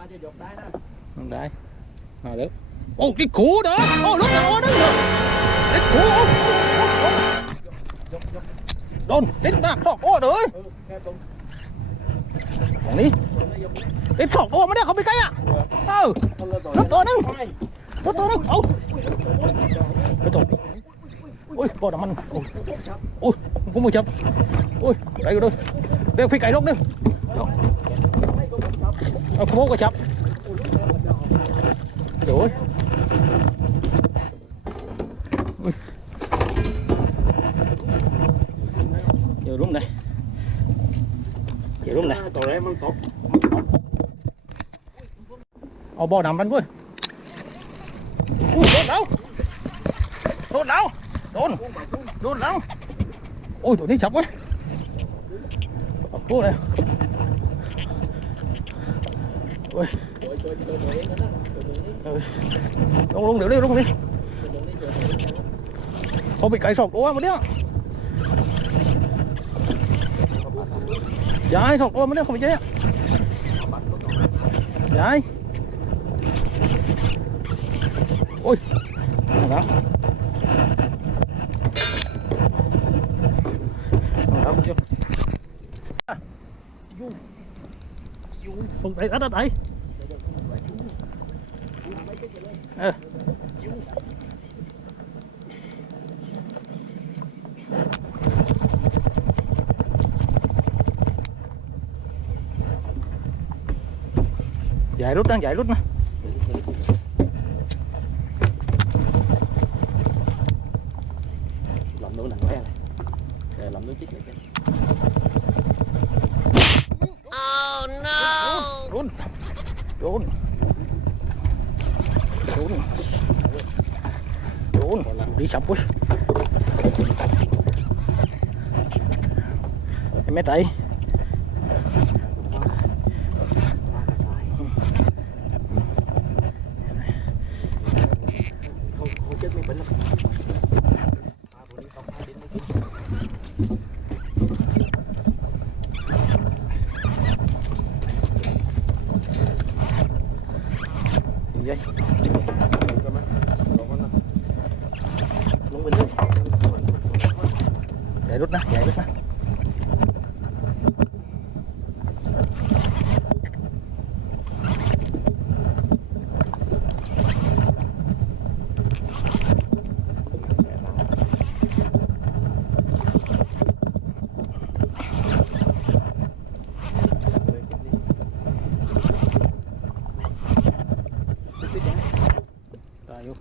น่าจะยกได้นะ không đấy à đấy ô cái cú อโอ้ลุ nào đó được cái cú ô, ô, ô, ô. đồn đến đạp thọc ô đấy เออแค่ตรง ของนี้ติดสอกโอ้ไม่ได้เขาไปใกล้อะเออลุกตัวหนึงลุกตัวหนึงเอาไปตัวอุ้ยบ่อน้ำมันโอ้ยโอ้ยผมมือจับโอ้ยไกลอยู่ด้วยเดี๋ยวพี่ไก่ลกนึง Ờ, có mốt có chấm. Đuổi Chiều đúng đây Chiều đúng đây. Tàu em ăn tốt Ồ bò nằm anh quên Ui đốt đâu Đốt đâu Đốt Đốt đâu Ôi tụi đi chọc quá. Ờ, Ôi này ui. Ừ. đúng đúng đi đúng đi. Có bị cái sọc ôm mà đi dạ, Dai sọc ôm mà đi không bị chết Dai ui. Đó Không đẩy đất đẩy Ờ. Dạy rút đang dạy rút nè làm nữa nặng quá này. Làm nữa chích này cái Run Run Run Run Đi sập quá Em mét tay không không Gì lúng bên dưới Dài rút nè Dài rút nè. tayo.